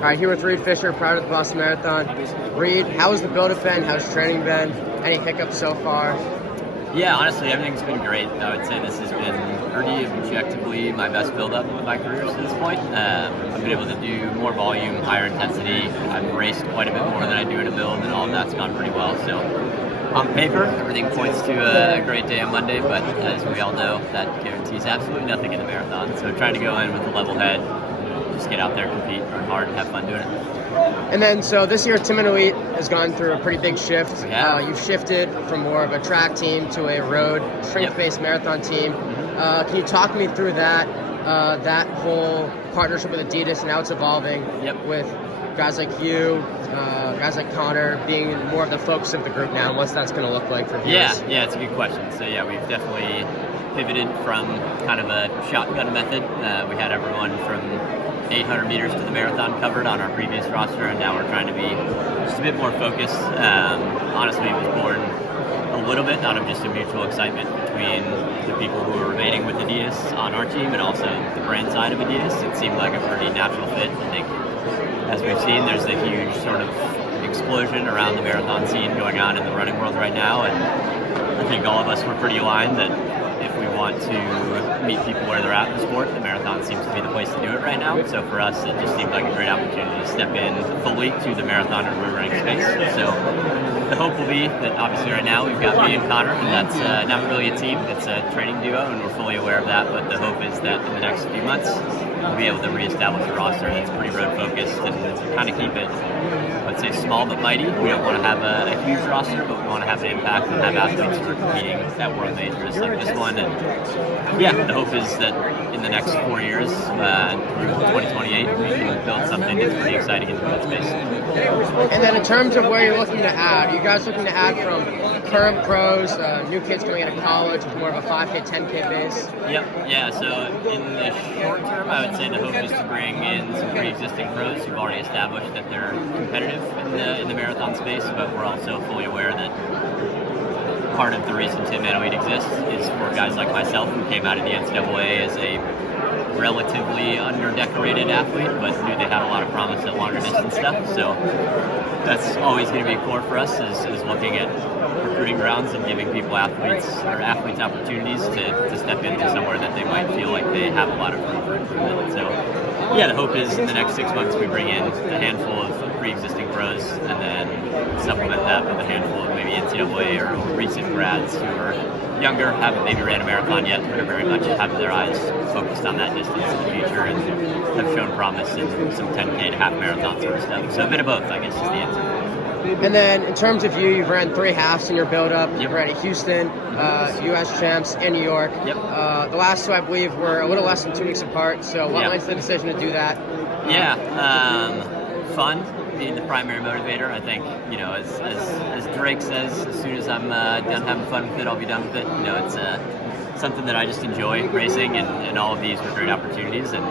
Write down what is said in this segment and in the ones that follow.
All right, here with Reed Fischer prior to the Boston Marathon. Reed, how has the build-up been? How's training been? Any hiccups so far? Yeah, honestly, everything's been great. I would say this has been pretty objectively my best build-up of my career to this point. I've been able to do more volume, higher intensity. I've raced quite a bit more than I do in a build, and all of that's gone pretty well. So on paper, everything points to a great day on Monday, but as we all know, that guarantees absolutely nothing in the marathon. So trying to go in with a level head, just get out there, compete, run hard, and have fun doing it. And then, so this year, Team Elite has gone through a pretty big shift. Yeah. You've shifted from more of a track team to a road, strength-based marathon team. Can you talk me through that whole partnership with Adidas and how it's evolving with guys like you, guys like Connor being more of the focus of the group now, and what that's going to look like for viewers? Yeah, it's a good question. So yeah, we've definitely pivoted from kind of a shotgun method. We had everyone from 800 meters to the marathon covered on our previous roster, and now we're trying to be just a bit more focused. Honestly, it was born a little bit out of just a mutual excitement between the people who were remaining with Adidas on our team and also the brand side of Adidas. It seemed like a pretty natural fit. I think, as we've seen, there's a huge sort of explosion around the marathon scene going on in the running world right now, and I think all of us were pretty aligned that if we want to meet people where they're at in the sport, the marathon seems to be the place to do it right now. So for us, it just seemed like a great opportunity to step in fully to the marathon and road running space. So the hope will be that obviously right now we've got me and Connor, and that's not really a team, it's a training duo, and we're fully aware of that. But the hope is that in the next few months, we'll be able to reestablish a roster that's pretty road focused and kind of keep it, I'd say, small but mighty. We don't want to have a huge roster, but we want to have an impact and have athletes who are competing at world majors like this one. And yeah, the hope is that in the next 4 years, through 2028, we can build something that's pretty exciting in the road space. And then in terms of where you're looking to add, are you guys looking to add from current pros, new kids coming out of college with more of a 5K, 10K base? Yeah, so in the short term, I would say the hope is to bring in some pre-existing pros who've already established that they're competitive in the marathon space, but we're also fully aware that part of the reason Team Elite exists is for guys like myself who came out of the NCAA as a relatively under-decorated athlete, but knew they had a lot of promise at longer distance stuff. So that's always going to be a core for us, is looking at recruiting grounds and giving athletes opportunities to step into somewhere that they might feel like they have a lot of room for improvement. So yeah, the hope is in the next 6 months we bring in a handful of pre-existing pros and then supplement that with a handful of maybe NCAA or recent grads who are younger, haven't maybe ran a marathon yet, but are very much have their eyes focused on that distance in the future and have shown promise in some 10K to half marathon sort of stuff. So a bit of both, I guess, is the answer. And then in terms of you've ran 3 halves in your build-up. You've ran at Houston, U.S. champs, and New York. The last two, I believe, were a little less than 2 weeks apart. So what led to the decision to do that? Fun being the primary motivator. I think, as Drake says, as soon as I'm done having fun with it, I'll be done with it. It's something that I just enjoy, racing, and all of these were great opportunities, and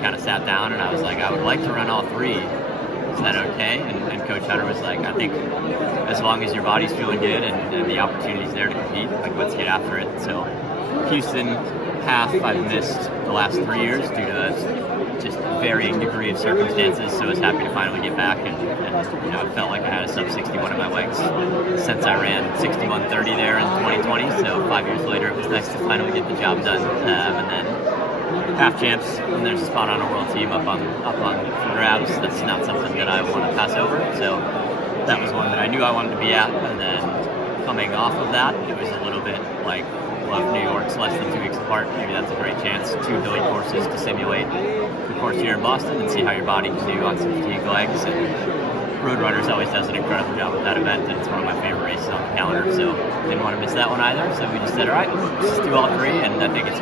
kind of sat down and I was like, I would like to run all 3. Is that okay? And Coach Hutter was like, I think as long as your body's feeling good and the opportunity's there to compete, like, let's get after it. So Houston half I've missed the last 3 years due to just varying degree of circumstances, so I was happy to finally get back and I felt like I had a sub 61 in my legs since I ran 61:30 there in 2020, so 5 years later it was nice to finally get the job done. And then half champs, and there's a spot on a world team up on for grabs. That's not something that I want to pass over, so that was one that I knew I wanted to be at. And then coming off of that, it was a little bit like, well, if New York's less than 2 weeks apart, maybe that's a great chance. 2 hilly courses to simulate the course here in Boston and see how your body can do on some fatigue legs. And Roadrunners always does an incredible job with that event, and it's one of my favorite races on the calendar, so didn't want to miss that one either. So we just said, all right, let's just do all 3, and I think it's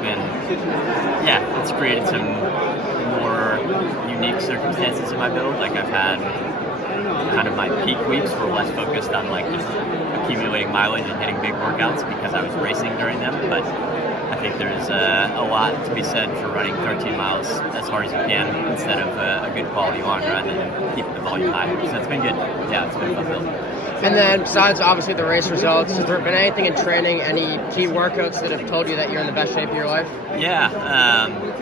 created some more unique circumstances in my build. Like, I've had kind of my peak weeks were less focused on like just accumulating mileage and hitting big workouts because I was racing during them, but I think there's a lot to be said for running 13 miles as hard as you can instead of a good quality long run and keeping the volume high. So it's been good. Yeah, it's been a fun build. And then, besides obviously the race results, has there been anything in training, any key workouts that have told you that you're in the best shape of your life? Yeah,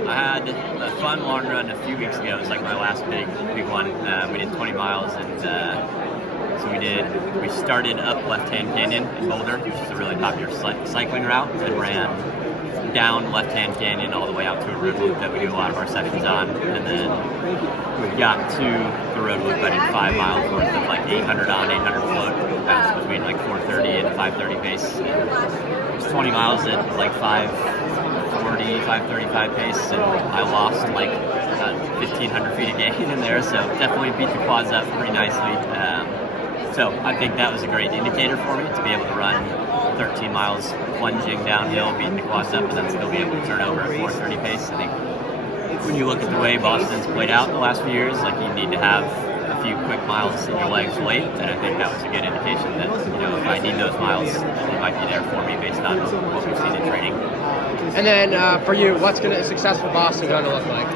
I had a fun long run a few weeks ago. It was like my last big one. We did 20 miles, and so we started up Left-Hand Canyon in Boulder, which is a really popular cycling route, and ran down Left-Hand Canyon all the way out to a road loop that we do a lot of our sessions on, and then we got to the road loop. I did 5 miles worth of like 800 on, 800 float, bounced between like 4:30 and 5:30 pace. And it was 20 miles at like 5:40, 5:35 pace, and I lost like 1,500 feet of gain in there, so definitely beat the quads up pretty nicely. So I think that was a great indicator for me to be able to run 13 miles plunging downhill, beating the quads up, and then still be able to turn over at 4:30 pace. I think when you look at the way Boston's played out the last few years, like you need to have a few quick miles in your legs late, and I think that was a good indication that, you know, if I need those miles, they might be there for me based on what we've seen in training. And then for you, what's a successful Boston going to look like?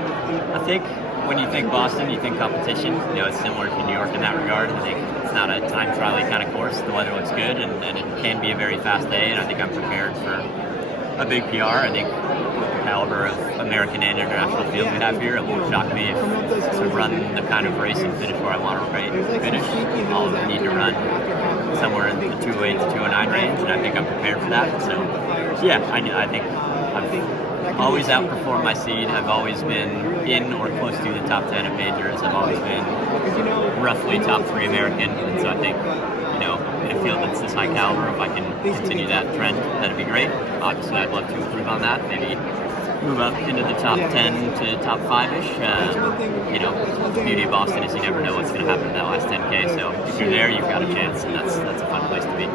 I think when you think Boston, you think competition. You know, it's similar to New York in that regard. I think it's not a time trial-y kind of course. The weather looks good, and it can be a very fast day, and I think I'm prepared for a big PR. I think with the caliber of American and international field we have here, it won't shock me if to run the kind of race and finish where I want to finish. I'll need to run somewhere in the 208 to 209 range, and I think I'm prepared for that. So, yeah, I think I've always outperformed my seed. I've always been in or close to the top 10 of majors. I've always been roughly top 3 American, and so I think, you know, in a field that's this high caliber, if I can continue that trend, that'd be great. Obviously, I'd love to improve on that. Maybe move up into the top 10 to top 5-ish. You know, the beauty of Boston is you never know what's going to happen in that last 10K. So if you're there, you've got a chance, and that's a fun place to be.